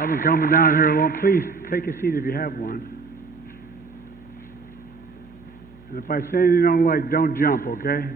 I've been coming down here alone. Please take a seat if you have one. And if I say anything you don't like, don't jump, okay?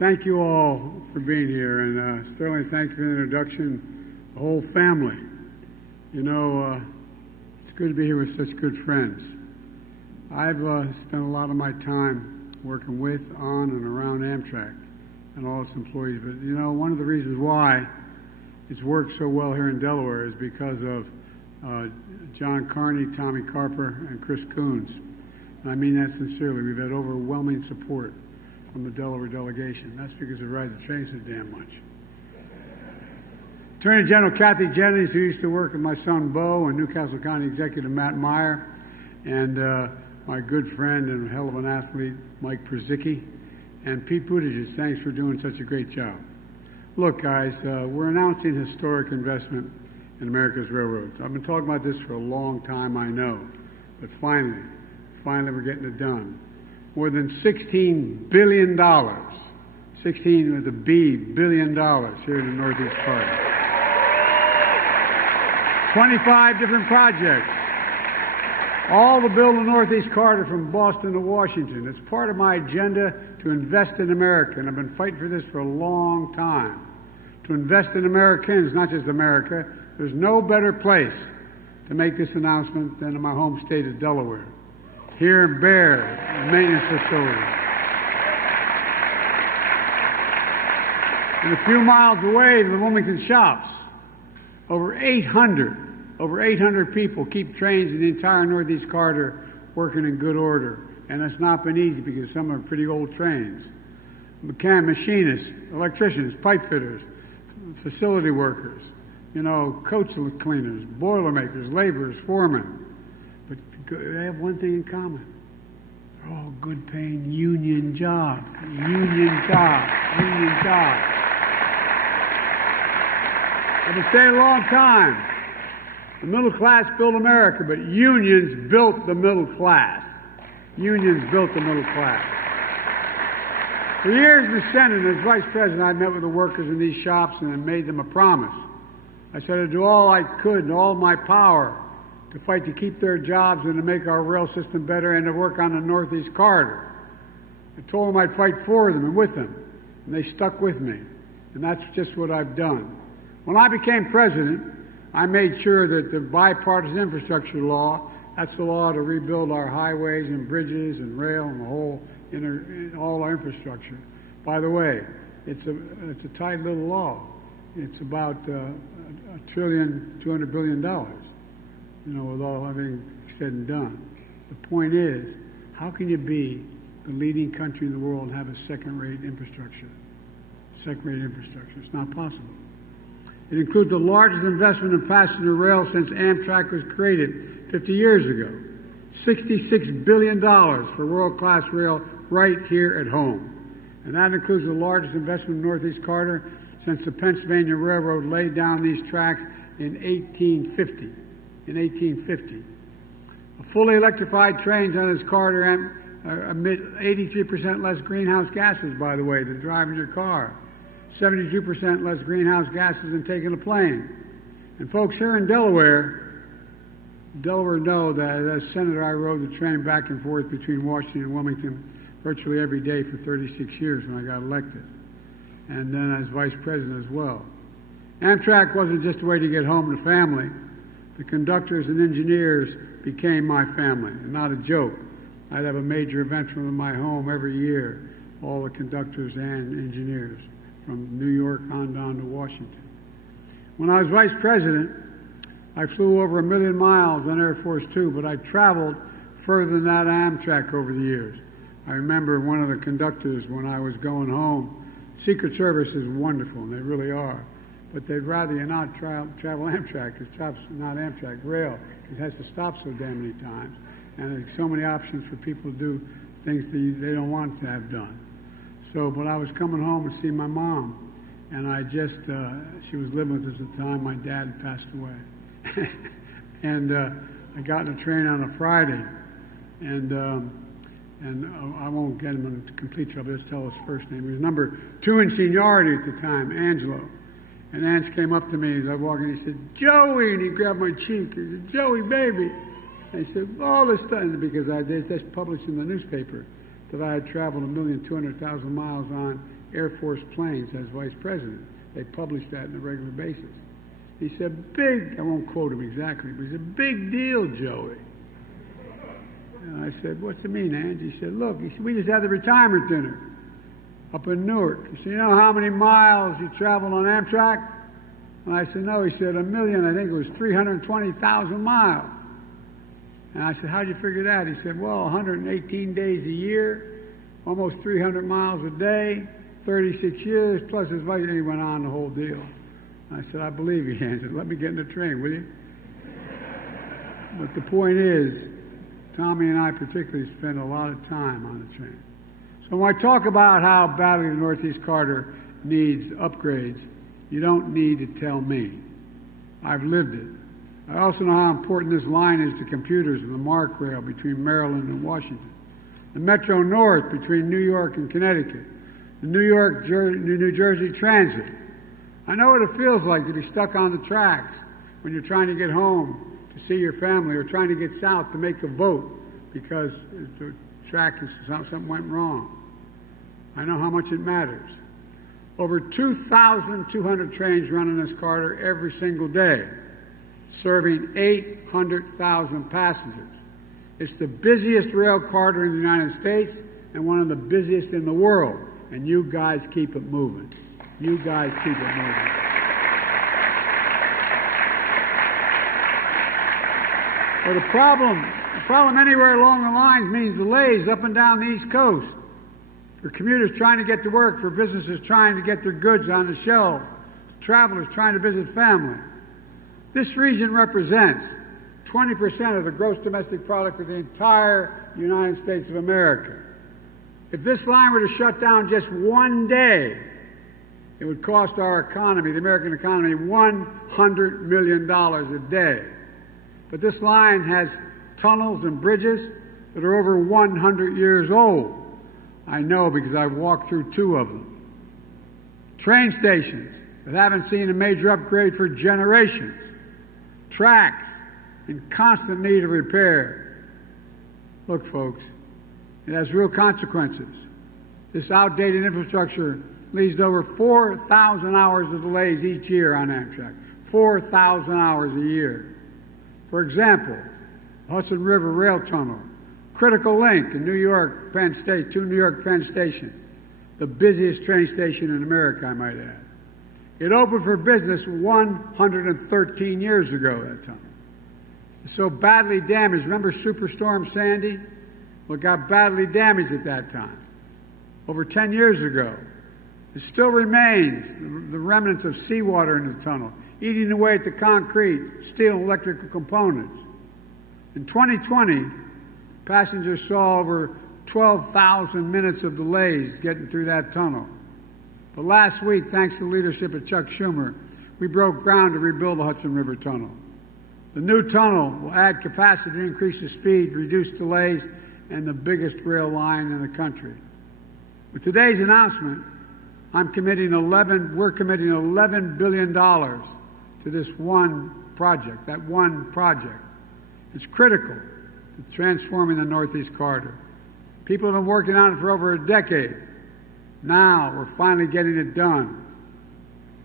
Thank you all for being here. And Sterling, thank you for the introduction. The whole family. You know, it's good to be here with such good friends. I've spent a lot of my time working with, on, and around Amtrak and all its employees. But, you know, one of the reasons why it's worked so well here in Delaware is because of John Carney, Tommy Carper, and Chris Coons. And I mean that sincerely. We've had overwhelming support from the Delaware delegation. That's because we ride the train so damn much. Attorney General Kathy Jennings, who used to work with my son Bo, and Newcastle County Executive Matt Meyer, and my good friend and hell of an athlete, Mike Przicki, and Pete Buttigieg. Thanks for doing such a great job. Look, guys, we're announcing historic investment in America's railroads. I've been talking about this for a long time, I know, but finally we're getting it done. More than $16 billion, 16 with a B, billion dollars here in the Northeast Corridor. 25 different projects, all to build the Northeast Corridor from Boston to Washington. It's part of my agenda to invest in America, and I've been fighting for this for a long time. To invest in Americans, not just America. There's no better place to make this announcement than in my home state of Delaware. Here in Bear, the maintenance facility. And a few miles away, the Wilmington shops. Over 800 people keep trains in the entire Northeast Corridor working in good order. And it's not been easy because some are pretty old trains. Machinists, electricians, pipe fitters, facility workers, you know, coach cleaners, boilermakers, laborers, foremen. But they have one thing in common. They're all good-paying union jobs. Union jobs. Union jobs. I've been saying a long time, the middle class built America, but unions built the middle class. Unions built the middle class. For years in the Senate, as Vice President, I met with the workers in these shops and I made them a promise. I said I'd do all I could and all my power to fight to keep their jobs and to make our rail system better and to work on the Northeast Corridor. I told them I'd fight for them and with them, and they stuck with me. And that's just what I've done. When I became president, I made sure that the bipartisan infrastructure law, that's the law to rebuild our highways and bridges and rail and the whole all our infrastructure. By the way, it's a tight little law. It's about $1.2 billion, you know, with all everything said and done. The point is, how can you be the leading country in the world and have a second-rate infrastructure? Second-rate infrastructure. It's not possible. It includes the largest investment in passenger rail since Amtrak was created 50 years ago. $66 billion for world-class rail right here at home. And that includes the largest investment in the Northeast Corridor since the Pennsylvania Railroad laid down these tracks in 1850. A fully electrified trains on this corridor emit 83% less greenhouse gases, by the way, than driving your car. 72% less greenhouse gases than taking a plane. And folks, here in Delaware know that as Senator, I rode the train back and forth between Washington and Wilmington virtually every day for 36 years when I got elected, and then as vice president as well. Amtrak wasn't just a way to get home to family. The conductors and engineers became my family, and not a joke. I'd have a major event from my home every year, all the conductors and engineers, from New York on down to Washington. When I was vice president, I flew over 1 million miles on Air Force Two, but I traveled further than that Amtrak over the years. I remember one of the conductors when I was going home. Secret Service is wonderful, and they really are, but they'd rather you not travel Amtrak, because it's not Amtrak, rail, because it has to stop so damn many times, and there's so many options for people to do things that they don't want to have done. So, but I was coming home to see my mom, and I just, she was living with us at the time. My dad had passed away. And I got in a train on a Friday, and I won't get him into complete trouble, just tell his first name. He was number 2 in seniority at the time, Angelo. And Nance came up to me as I walked in. He said, "Joey," and he grabbed my cheek. He said, "Joey, baby." And he said, all this stuff, because that's published in the newspaper that I had traveled 1,200,000 miles on Air Force planes as vice president. They published that on a regular basis. He said, I won't quote him exactly, but he said, "Big deal, Joey." And I said, "What's it mean, Ange?" He said, "Look," he said, "we just had the retirement dinner up in Newark." He said, "You know how many miles you traveled on Amtrak?" And I said, "No." He said, 1,000,000, I think it was 320,000 miles. And I said, "How'd you figure that?" He said, "Well, 118 days a year, almost 300 miles a day, 36 years, plus his wife," and he went on the whole deal. And I said, "I believe you, Ange. Let me get in the train, will you?" But the point is, Tommy and I particularly spend a lot of time on the train. So when I talk about how badly the Northeast Corridor needs upgrades, you don't need to tell me. I've lived it. I also know how important this line is to computers and the MARC rail between Maryland and Washington, the Metro North between New York and Connecticut, the New Jersey Transit. I know what it feels like to be stuck on the tracks when you're trying to get home to see your family or trying to get south to make a vote because the track is something went wrong. I know how much it matters. Over 2,200 trains run in this corridor every single day, serving 800,000 passengers. It's the busiest rail corridor in the United States and one of the busiest in the world. And you guys keep it moving. You guys keep it moving. Well, the problem anywhere along the lines means delays up and down the East Coast. For commuters trying to get to work, for businesses trying to get their goods on the shelves, travelers trying to visit family. This region represents 20% of the gross domestic product of the entire United States of America. If this line were to shut down just one day, it would cost our economy, the American economy, $100 million a day. But this line has tunnels and bridges that are over 100 years old. I know because I've walked through 2 of them. Train stations that haven't seen a major upgrade for generations. Tracks in constant need of repair. Look, folks, it has real consequences. This outdated infrastructure leads to over 4,000 hours of delays each year on Amtrak. 4,000 hours a year. For example, the Hudson River Rail Tunnel, critical link in New York Penn State to New York Penn Station, the busiest train station in America, I might add. It opened for business 113 years ago, that tunnel. It's so badly damaged. Remember Superstorm Sandy? Well, it got badly damaged at that time, over 10 years ago. It still remains the remnants of seawater in the tunnel, eating away at the concrete, steel, and electrical components. In 2020, passengers saw over 12,000 minutes of delays getting through that tunnel. But last week, thanks to the leadership of Chuck Schumer, we broke ground to rebuild the Hudson River Tunnel. The new tunnel will add capacity to increase the speed, reduce delays, and the biggest rail line in the country. With today's announcement, we're committing $11 billion to this one project, that one project. It's critical to transforming the Northeast Corridor. People have been working on it for over a decade. Now we're finally getting it done.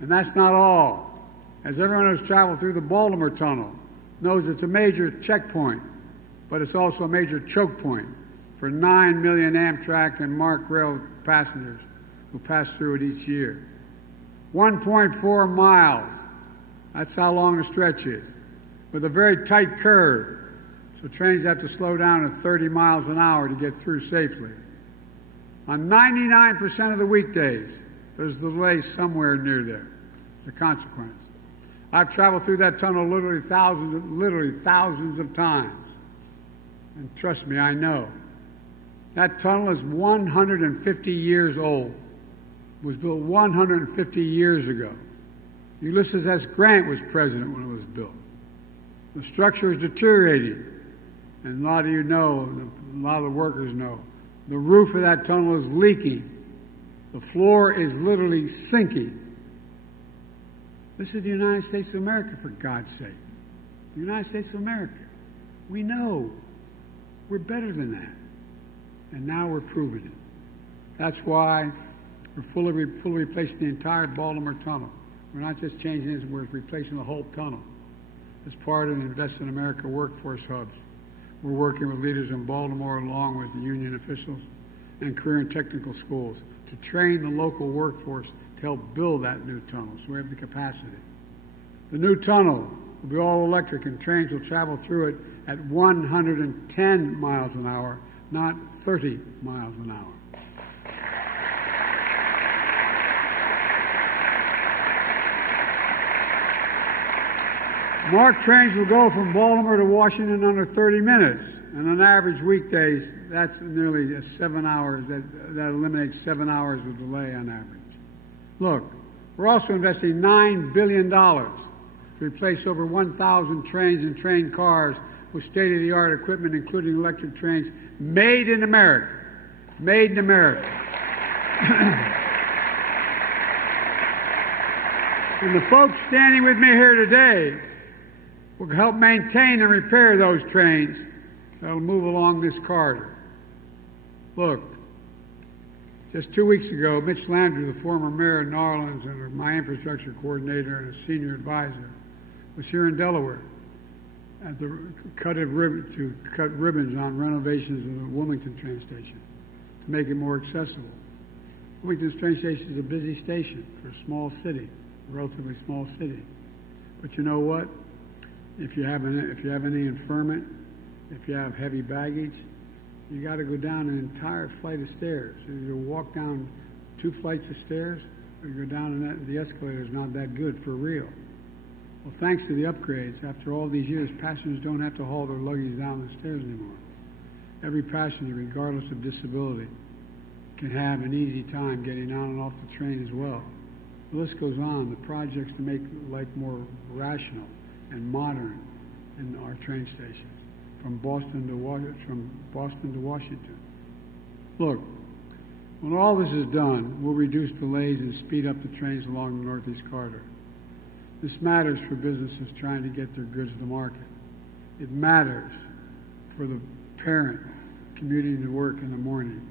And that's not all. As everyone who's traveled through the Baltimore Tunnel knows, it's a major checkpoint, but it's also a major choke point for 9 million Amtrak and MARC rail passengers who pass through it each year. 1.4 miles, that's how long the stretch is, with a very tight curve, so trains have to slow down at 30 miles an hour to get through safely. On 99% of the weekdays, there's a delay somewhere near there. It's a consequence. I've traveled through that tunnel literally thousands of times. And trust me, I know. That tunnel is 150 years old. It was built 150 years ago. Ulysses S. Grant was president when it was built. The structure is deteriorating. And a lot of you know, a lot of the workers know, the roof of that tunnel is leaking. The floor is literally sinking. This is the United States of America, for God's sake. The United States of America. We know we're better than that. And now we're proving it. That's why we're fully replacing the entire Baltimore tunnel. We're not just changing it, we're replacing the whole tunnel. As part of the Invest in America workforce hubs, we're working with leaders in Baltimore along with the union officials and career and technical schools to train the local workforce to help build that new tunnel so we have the capacity. The new tunnel will be all electric and trains will travel through it at 110 miles an hour, not 30 miles an hour. MARC trains will go from Baltimore to Washington in under 30 minutes. And on average weekdays, that's nearly 7 hours. That eliminates 7 hours of delay on average. Look, we're also investing $9 billion to replace over 1,000 trains and train cars with state-of-the-art equipment, including electric trains, made in America. Made in America. And the folks standing with me here today will help maintain and repair those trains that will move along this corridor. Look, just 2 weeks ago, Mitch Landrieu, the former mayor of New Orleans and my infrastructure coordinator and a senior advisor, was here in Delaware at the cut ribbons on renovations of the Wilmington train station to make it more accessible. Wilmington train station is a busy station for a small city, a relatively small city. But you know what? If you have any infirmment, if you have heavy baggage, you got to go down an entire flight of stairs. You walk down 2 flights of stairs, or you go down and the escalator is not that good for real. Well, thanks to the upgrades, after all these years, passengers don't have to haul their luggage down the stairs anymore. Every passenger, regardless of disability, can have an easy time getting on and off the train as well. The list goes on. The projects to make life more rational and modern in our train stations, from Boston to Washington. Look, when all this is done, we'll reduce delays and speed up the trains along the Northeast Corridor. This matters for businesses trying to get their goods to market. It matters for the parent commuting to work in the morning.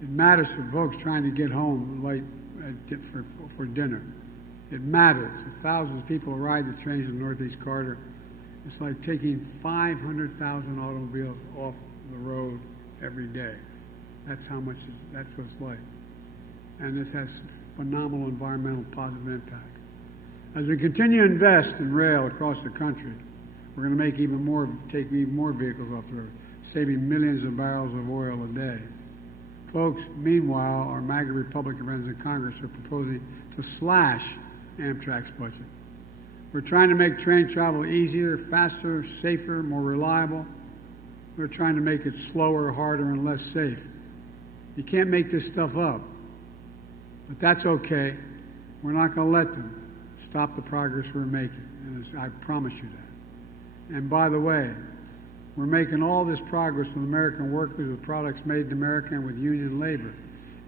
It matters for folks trying to get home late for dinner. It matters. If thousands of people ride the trains in the Northeast Corridor, it's like taking 500,000 automobiles off the road every day. That's what it's like. And this has phenomenal environmental positive impact. As we continue to invest in rail across the country, we're going to take even more vehicles off the road, saving millions of barrels of oil a day. Folks, meanwhile, our MAGA Republican friends in Congress are proposing to slash Amtrak's budget. We're trying to make train travel easier, faster, safer, more reliable. We're trying to make it slower, harder, and less safe. You can't make this stuff up. But that's okay. We're not going to let them stop the progress we're making. And I promise you that. And by the way, we're making all this progress with American workers with products made in America and with union labor.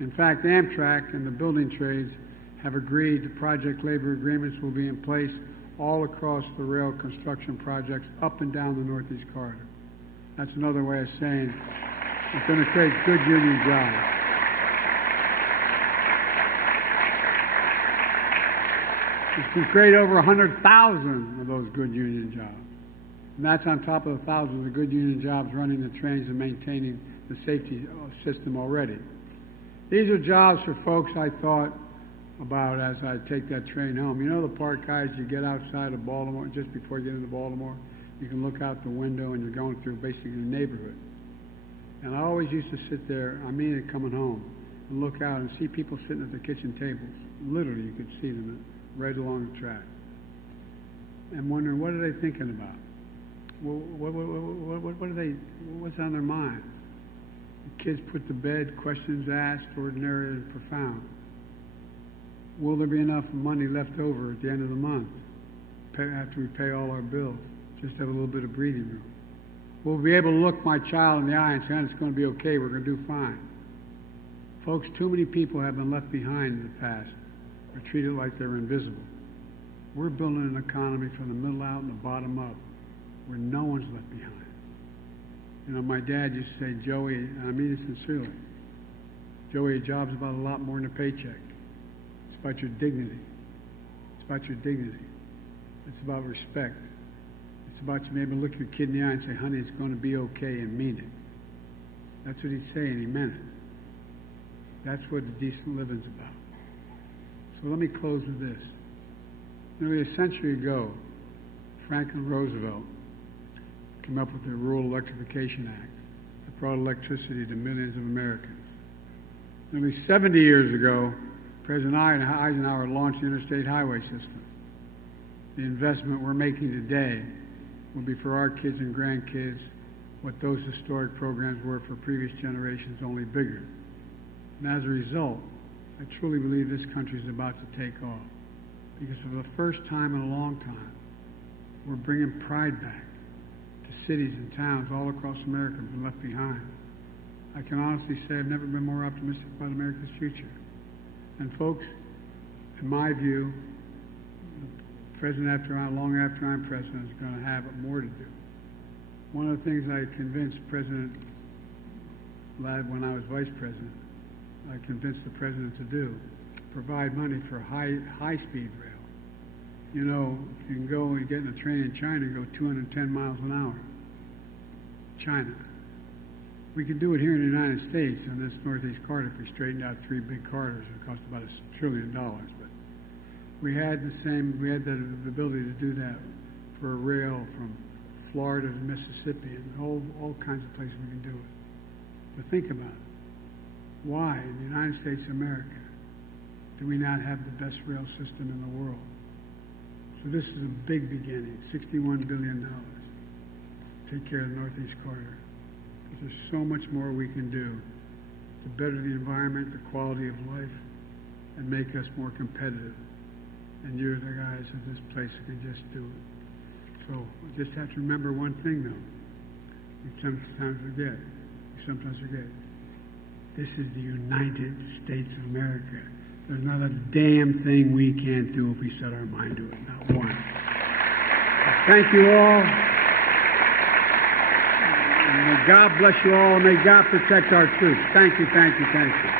In fact, Amtrak and the building trades have agreed that project labor agreements will be in place all across the rail construction projects up and down the Northeast Corridor. That's another way of saying it's going to create good union jobs. It's going to create over 100,000 of those good union jobs. And that's on top of the thousands of good union jobs running the trains and maintaining the safety system already. These are jobs for folks I thought about as I take that train home. You know the part, guys, you get outside of Baltimore, just before you get into Baltimore, you can look out the window and you're going through basically the neighborhood. And I always used to sit there, I mean it coming home, and look out and see people sitting at the kitchen tables. Literally, you could see them right along the track. And wondering, what are they thinking about? What's on their minds? The kids put to bed, questions asked, ordinary and profound. Will there be enough money left over at the end of the month after we pay all our bills? Just have a little bit of breathing room. We'll be able to look my child in the eye and say, it's going to be okay, we're going to do fine. Folks, too many people have been left behind in the past or treated like they're invisible. We're building an economy from the middle out and the bottom up, where no one's left behind. You know, my dad used to say, Joey, and I mean it sincerely, Joey, a job's about a lot more than a paycheck. It's about your dignity. It's about your dignity. It's about respect. It's about you being able to look your kid in the eye and say, honey, it's going to be okay, and mean it. That's what he'd say, and he meant it. That's what decent living's about. So let me close with this. Nearly a century ago, Franklin Roosevelt came up with the Rural Electrification Act that brought electricity to millions of Americans. Nearly 70 years ago, President Eisenhower launched the interstate highway system. The investment we're making today will be for our kids and grandkids what those historic programs were for previous generations, only bigger. And as a result, I truly believe this country is about to take off. Because for the first time in a long time, we're bringing pride back to cities and towns all across America that have been left behind. I can honestly say I've never been more optimistic about America's future. And folks, in my view, the president long after I'm president is going to have more to do. One of the things I convinced President Ladd when I was vice president, I convinced the president to do, provide money for high-speed rail. You know, you can go and get in a train in China and go 210 miles an hour. China. We could do it here in the United States on this Northeast corridor if we straightened out 3 big corridors. It would cost about $1 trillion. But we had the ability to do that for a rail from Florida to Mississippi and all kinds of places we can do it. But think about it. Why, in the United States of America, do we not have the best rail system in the world? So this is a big beginning, $61 billion. Take care of the Northeast corridor. But there's so much more we can do to better the environment, the quality of life, and make us more competitive. And you're the guys of this place who can just do it. So we just have to remember one thing, though. We sometimes forget. This is the United States of America. There's not a damn thing we can't do if we set our mind to it. Not one. Thank you all. And may God bless you all, and may God protect our troops. Thank you, thank you, thank you.